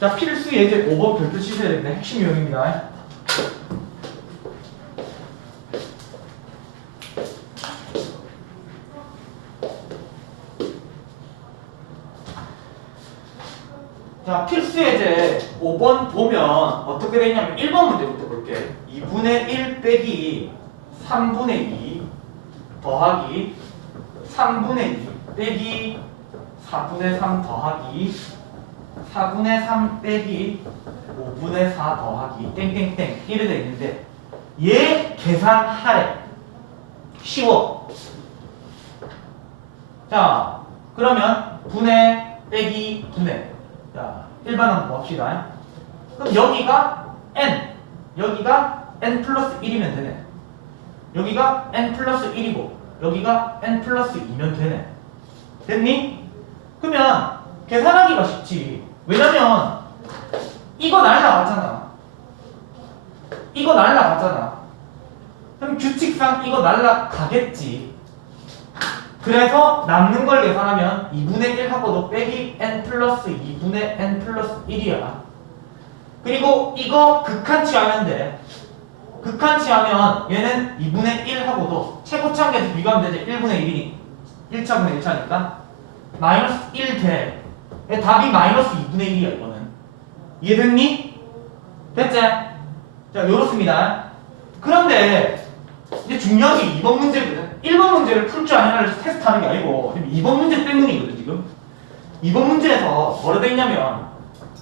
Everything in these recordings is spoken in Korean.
자, 필수 예제 5번 별표 치셔야 됩니다. 핵심 유형입니다. 자, 필수 예제 5번 보면 어떻게 되냐면 1번 문제부터 볼게. 2분의 1 빼기 3분의 2 더하기 3분의 2 빼기 4분의 3 더하기 4분의 3 빼기 5분의 4 더하기 땡땡땡 이래 돼 있는데 얘 계산하래. 쉬워. 자 그러면 분의 빼기 분의. 자 일반 한번 봅시다. 그럼 여기가 n. 여기가 n 플러스 1이면 되네. 여기가 n 플러스 1이고 여기가 n 플러스 2면 되네. 됐니? 그러면 계산하기가 쉽지 왜냐면 이거 날라가잖아. 이거 날라가잖아. 그럼 규칙상 이거 날라가겠지. 그래서 남는 걸 계산하면 2분의 1하고도 빼기 n 플러스 2분의 n 플러스 1이야. 그리고 이거 극한치 하면 돼. 극한치 하면 얘는 2분의 1하고도 최고차항에서 비교하면 되지. 1분의 1이 1차분의 1차니까. 마이너스 1 돼. 얘 답이 마이너스 2분의 1이야 이거는. 이해됐니? 됐지? 자 요렇습니다. 그런데 이제 중요한 게 2번 문제거든. 1번 문제를 풀 줄 아냐를 테스트하는 게 아니고 지금 2번 문제 때문이거든 지금. 2번 문제에서 뭐로 돼 있냐면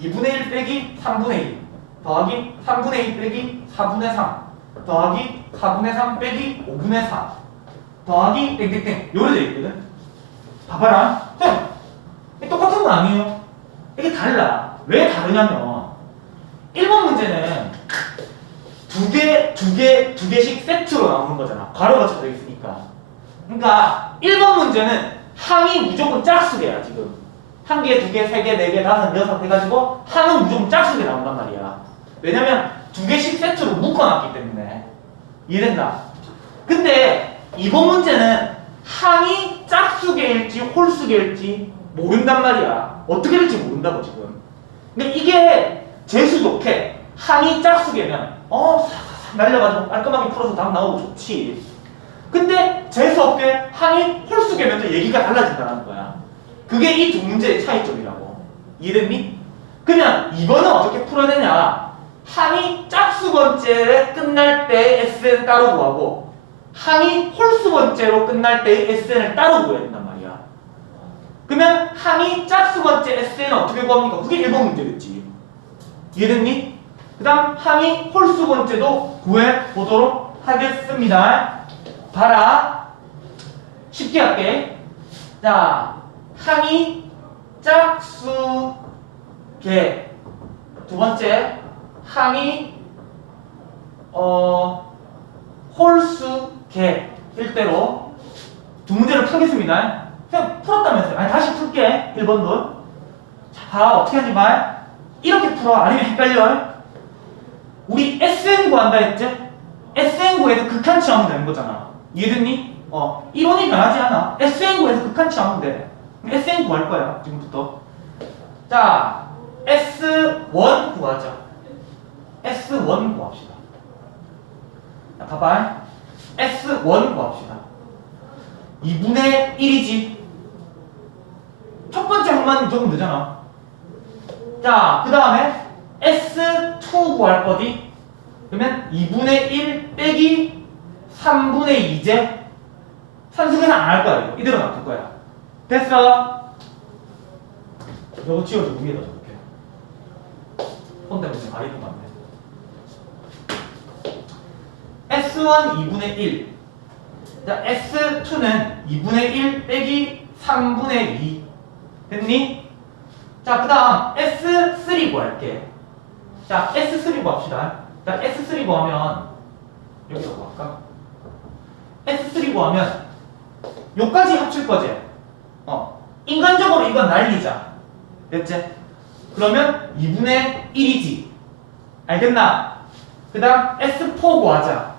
2분의 1 빼기 3분의 1 더하기 3분의 1 빼기 4분의 3 더하기 4분의 3 빼기 5분의 4 더하기 땡땡땡 요래 돼 있거든. 봐봐라. 자, 이게 똑같은 건 아니에요. 이게 달라. 왜 다르냐면 1번 문제는 두 개, 두 개, 두 개씩 세트로 나오는 거잖아. 괄호가 쳐져 있으니까. 그러니까 1번 문제는 항이 무조건 짝수개야, 지금. 한 개, 두 개, 세 개, 네 개, 다섯, 여섯 해가지고 항은 무조건 짝수개 나온단 말이야. 왜냐면 두 개씩 세트로 묶어놨기 때문에. 이해된다? 근데 이번 문제는 항이 짝수개일지 홀수개일지 모른단 말이야. 어떻게 될지 모른다고 지금. 근데 이게 재수 좋게 항이 짝수개면 어 날려가지고 깔끔하게 풀어서 답 나오고 좋지. 근데 재수 없게 항이 홀수개면 또 얘기가 달라진다는 거야. 그게 이 두 문제의 차이점이라고. 이해됐니? 그냥 이거는 어떻게 풀어야 되냐? 항이 짝수 번째에 끝날 때 SN 따로 구하고 항이 홀수 번째로 끝날 때의 SN을 따로 구해야 말이야. 그러면 항이 짝수 번째 SN은 어떻게 구합니까? 그게 1번 문제겠지. 이해됐니? 그 다음 항이 홀수 번째도 구해 보도록 하겠습니다. 봐라. 쉽게 할게. 자, 항이 짝수 개. 두 번째, 항이 어 홀수 개 일대로 두 문제를 풀겠습니다. 그냥 풀었다면서요. 아니 다시 풀게 1번도. 자, 봐 어떻게 하지 말. 이렇게 풀어 아니면 헷갈려. 우리 SN 구한다 했지? SN 구에서 극한치 하면 되는 거잖아. 이해됐니? 어 이론이 변하지 않아. SN 구에서 극한치 하면 돼. SN 구할 거야 지금부터. 자 S1 구하자. S1 구합시다. 자, 봐봐. S1 구합시다. 2분의 1이지. 첫 번째 항만 무조건 되잖아. 자, 그 다음에 S2 구할 거지. 그러면 2분의 1 빼기 3분의 2제. 산수계산 안할 거야. 이거. 이대로 놔둘 거야. 됐어? 이거 지워주고 위에다 적을게. 손 때문에 지금 가리는 거 같네. S1 2분의 1. 자, S2는 2분의 1 빼기 3분의 2. 됐니? 자, 그 다음 S3 구할게. 자, S3 구합시다. 자, S3 구하면 여기서 구할까? S3 구하면 요까지 합칠 거지? 어. 인간적으로 이건 날리자. 됐지? 그러면 2분의 1이지. 알겠나? 그 다음 S4 구하자.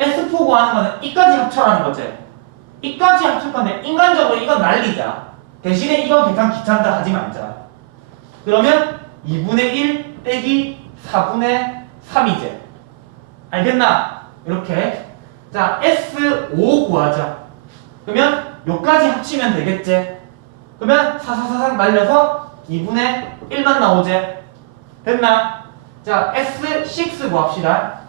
S4 구하는 거는 이까지 합쳐라는 거지. 이까지 합칠 건데 인간적으로 이건 날리자. 대신에 이건 계산 귀찮다 하지 말자. 그러면 2분의 1 빼기 4분의 3이제. 알겠나? 이렇게. 자, S5 구하자. 그러면 요까지 합치면 되겠지? 그러면 사사사삭 날려서 2분의 1만 나오지? 됐나? 자, S6 구합시다.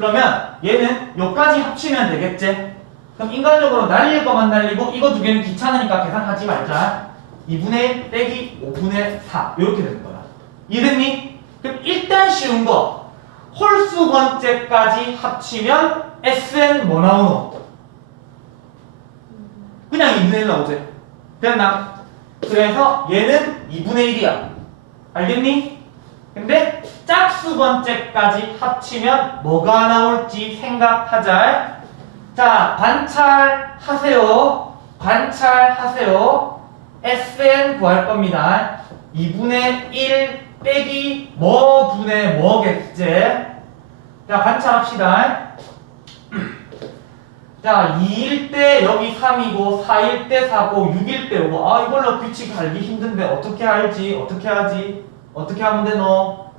그러면 얘는 요까지 합치면 되겠지? 그럼 인간적으로 날릴 것만 날리고 이거 두 개는 귀찮으니까 계산하지 말자. 2분의 1 빼기 5분의 4 이렇게 되는 거야. 이해됐니? 그럼 일단 쉬운 거 홀수 번째까지 합치면 SN 뭐 나오노? 그냥 2분의 1 나오지. 됐나? 그래서 얘는 2분의 1이야. 알겠니? 근데 짝수 번째까지 합치면 뭐가 나올지 생각하자. 자, 관찰하세요. 관찰하세요. SN 구할 겁니다. 2분의 1 빼기 뭐 분의 뭐겠지? 자, 관찰합시다. 자, 2일 때 여기 3이고 4일 때 4고 6일 때 5고 아 이걸로 규칙 알기 힘든데 어떻게 알지? 어떻게 하지? 어떻게 하면 돼 너?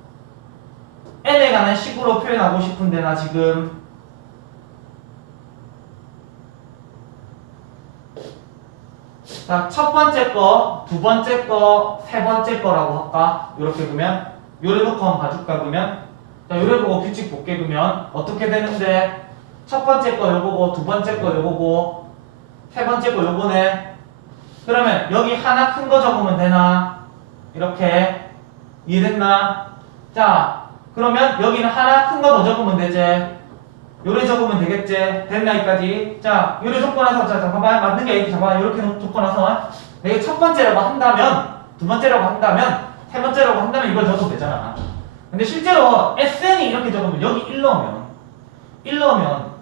N에 관한 식으로 표현하고 싶은데 나 지금 자, 첫 번째 거, 두 번째 거, 세 번째 거라고 할까? 이렇게 보면 요래 놓고 한번 봐줄까 그러면 자, 요래 보고 규칙 볼게 그러면 어떻게 되는데 첫 번째 거 요거고 두 번째 거 요거고 세 번째 거 요거네 그러면 여기 하나 큰 거 적으면 되나? 이렇게 이해됐나? 자 그러면 여기는 하나 큰 거 더 적으면 되지 요래 적으면 되겠지 됐나 여기까지 자 요래 적고 나서 자 잠깐만 맞는 게 잠깐만 이렇게 놓- 적고 나서 내가 첫 번째라고 한다면 두 번째라고 한다면 세 번째라고 한다면 이걸 적으면 되잖아 근데 실제로 SN이 이렇게 적으면 여기 1 넣으면 1 넣으면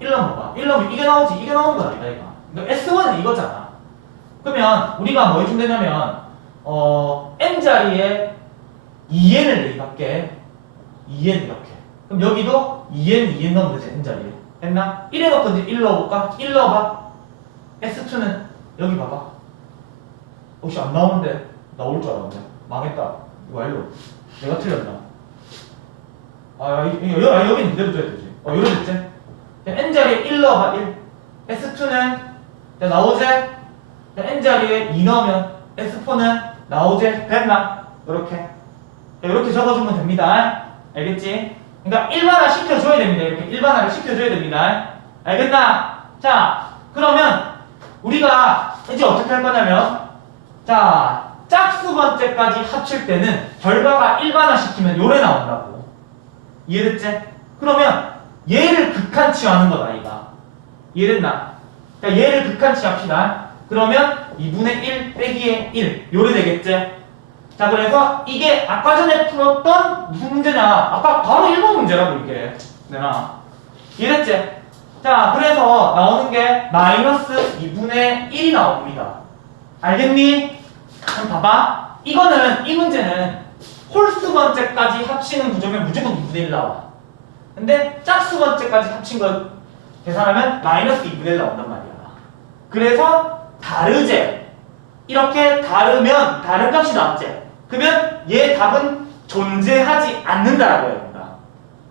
1 넣으면 봐. 1 넣으면 이게 나오지. 이게 나오는 거야, 이거. 그러니까 S1은 이거잖아. 그러면 우리가 뭐 해주면 되냐면 어 n 자리에 2n을 대입할게. 2n 이렇게. 그럼 여기도 2n, 2n 넣으면 되지, n 자리에. 됐나? 1에 넣건지 1 넣어볼까? 1 넣어봐. S2는 여기 봐봐. 혹시 안 나오는데 나올 줄 알았네. 망했다. 이거 알로. 내가 틀렸나? 아, 이- 이- 여- 아, 여기 이대로 줘야 되지. 어, 이러 됐지? 자, n 자리에 1 넣어봐 1 S2는 자, 나오지? 자, n 자리에 2 넣으면 S4는 나오지? 됐나? 이렇게 이렇게 적어주면 됩니다 알겠지? 그러니까 일반화 시켜줘야 됩니다 이렇게 일반화를 시켜줘야 됩니다 알겠나? 자 그러면 우리가 이제 어떻게 할 거냐면 자 짝수 번째까지 합칠 때는 결과가 일반화 시키면 요래 나온다고 이해됐지? 그러면 얘를 극한치하는 거다 이가 이해됐나? 자 얘를 극한치합시다 그러면 2분의 1 빼기의 1 요래 되겠지? 자 그래서 이게 아까 전에 풀었던 무슨 문제냐? 아까 바로 1번 문제라고 이게 내나? 이해됐지? 자 그래서 나오는 게 마이너스 2분의 1이 나옵니다. 알겠니? 그럼 봐봐. 이거는 이 문제는 홀수 번째까지 합치는 구조면 무조건 2분의 1 나와. 근데 짝수 번째까지 합친 거 계산하면 마이너스 2분의 1 나온단 말이야. 그래서 다르제 이렇게 다르면 다른 값이 나왔지 그러면 얘 답은 존재하지 않는다라고 해야 된다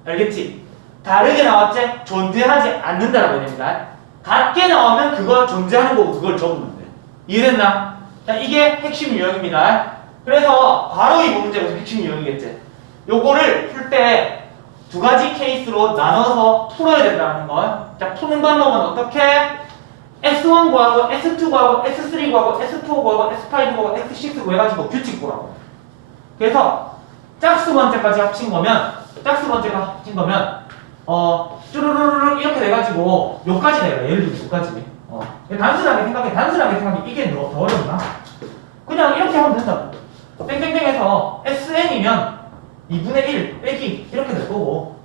알겠지? 다르게 나왔지? 존재하지 않는다라고 해야 됩니다 같게 나오면 그거 존재하는 거고 그걸 적으면 돼 이해됐나? 자 이게 핵심 유형입니다 그래서 바로 이 문제가 핵심 유형이겠지 요거를 풀 때 두 가지 케이스로 나눠서 풀어야 된다는 거. 자, 푸는 방법은 어떻게? S1 구하고 S2 구하고 S3 구하고 S4 구하고 S5 구하고 S6 구해가지고 규칙 구라고. 그래서 짝수 번째까지 합친 거면 짝수 번째가 합친 거면 어 쭈루루루 이렇게 돼가지고 요까지 내가 예를 들면 요까지. 어 단순하게 생각해 단순하게 생각해 이게 더, 더 어렵나? 그냥 이렇게 하면 된다고. 땡땡땡해서 SN이면 2분의 1 빼기 이렇게 될 거고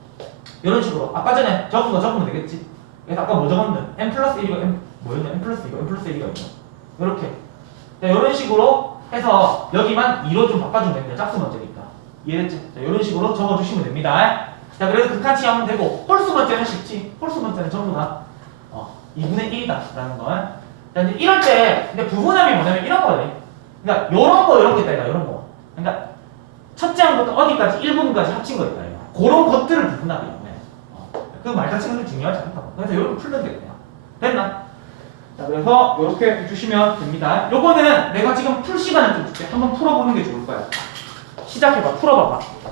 이런 식으로 아까 전에 적은 거 적으면 되겠지 그래서 아까 뭐 적었는데 n 플러스 1이고 n 뭐였냐 n 플러스 2고 n 플러스 1이가 있나 이렇게 자, 이런 식으로 해서 여기만 2로 좀 바꿔주면 됩니다 짝수 번째니까 이해됐지? 자, 이런 식으로 적어주시면 됩니다 자 그래서 극한치 하면 되고 홀수 번째는 쉽지 홀수 번째는 전부 다 어, 2분의 1이다 라는 거 자, 이제 이럴 때 근데 부분함이 뭐냐면 이런 거예요 그러니까 요런 거 요런 거 있다 이거 요런 거 그러니까 첫째 항부터 어디까지 1분까지 합친 거다. 이거. 그런 것들을 부분하기 때문에 어, 그 말 자체가 그렇게 중요하지 않다고. 그래서 이렇게 풀면 되겠네요. 됐나? 자, 그래서 이렇게 해주시면 됩니다. 요거는 내가 지금 풀 시간을 좀 줄게. 한번 풀어보는 게 좋을 거야. 시작해봐. 풀어봐봐.